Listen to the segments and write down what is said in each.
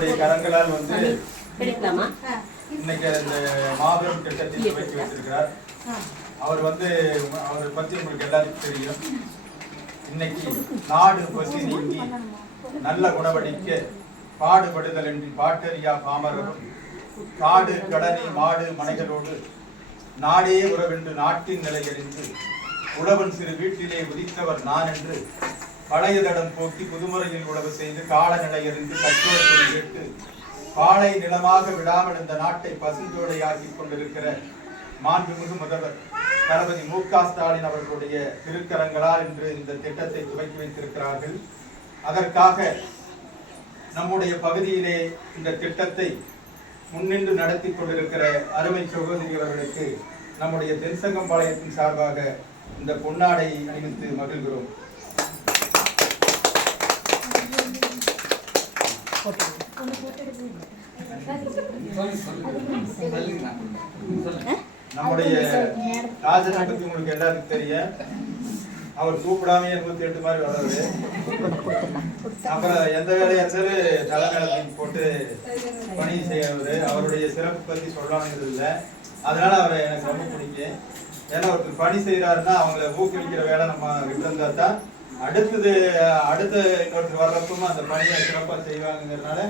அவருடைய கரங்களால் வந்து இன்னைக்கு இந்த மாபெரும் திட்டத்தை துவக்கி வைத்திருக்கிறார். அவர் வந்து அவரை பற்றி உங்களுக்கு எல்லாருக்கும் தெரியும். இன்னைக்கு நாடு பசி நீங்கி நல்ல குணவடிக்க பாடுபடுதல் என்று பாட்டறியா பாமரரும் காடு கடனி மாடு மனைகளோடு நாடே உறவென்று நாட்டின் நிலையறிந்து உழவன் சிறு வீட்டிலே உதித்தவர் நான் என்று பழைய தடம் போக்கி புதுமுறையில் உழவு செய்து காலநிலை அறிந்து கற்றோர் கேட்டு பாலை நிலமாக விடாமல் இந்த நாட்டை பசுஞ்சோலையாக்கி கொண்டிருக்கிற மாண்புமிகு முதல்வர் தளபதி மு.க. ஸ்டாலின் அவர்களுடைய திருக்கரங்களால் இன்று இந்த திட்டத்தை துவக்கி வைத்திருக்கிறார்கள். அதற்காக நம்முடைய பகுதியிலே இந்த திட்டத்தை முன்னின்று நடத்தி கொண்டிருக்கிற அருமை சகோதரி அவர்களுக்கு நம்முடைய தென்சங்கம்பாளையத்தின் சார்பாக இந்த பொன்னாடை அணிவித்து மகிழ்கிறோம். நம்முடைய ராஜனை பத்தி உங்களுக்கு எல்லாருக்கும் தெரியும். அவர் கூப்பிடாம 28 மாதிரி வர்றது. அப்புறம் எந்த வேலையா இருந்தாலும் தலைமையில போட்டு பணி செய்யறது. அவருடைய சிறப்பு பத்தி சொல்லணுங்கிறது இல்லை. அதனால அவரை எனக்கு ரொம்ப பிடிக்கும். ஏன்னா ஒருத்தர் பணி செய்யறாருன்னா அவங்களை ஊக்குவிக்கிற வேலை நம்ம இருந்தா தான் அடுத்த இன்னொருத்தர் வர்றப்பவும் அந்த பணியை சிறப்பாக செய்வாங்கிறதுனால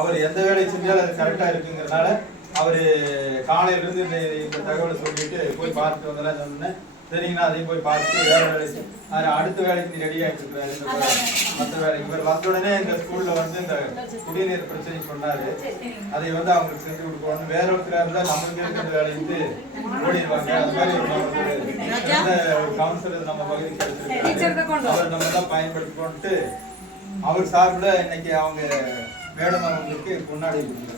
அவர் எந்த வேலையை செஞ்சாலும் அது கரெக்டா இருக்குங்கிறதுனால அவரு காலையில இருந்து இந்த தகவலை சொல்லிட்டு போய் பார்த்துட்டு வந்தெல்லாம் சொன்னேன். சரிங்களா, அதையும் போய் பார்த்து வேற வேலைக்கு அடுத்த வேலைக்கு ரெடி ஆகிட்டு இருக்கிறாரு. மற்ற வேலைக்கு இவர் வந்த உடனே இந்த ஸ்கூல்ல வந்து இந்த குடிநீர் பிரச்சனை சொன்னாரு. அதை வந்து அவங்களுக்கு செஞ்சு கொடுக்கணும். வேற ஒருத்தரா இருந்தா நம்மளுக்கு இருக்கிற வேலையை வந்து ஓடிடுவாங்க. அது மாதிரி ஒரு கவுன்சிலர் நம்ம பகுதிக்கு கிடைச்சிருக்காரு. அவர் நம்ம தான் பயன்படுத்திக்கொண்டு அவர் சார்பில் இன்னைக்கு அவங்க மேடம் அவங்களுக்கு பொன்னாடி கொடுக்குறாங்க.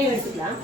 எடுத்துக்கலாம்.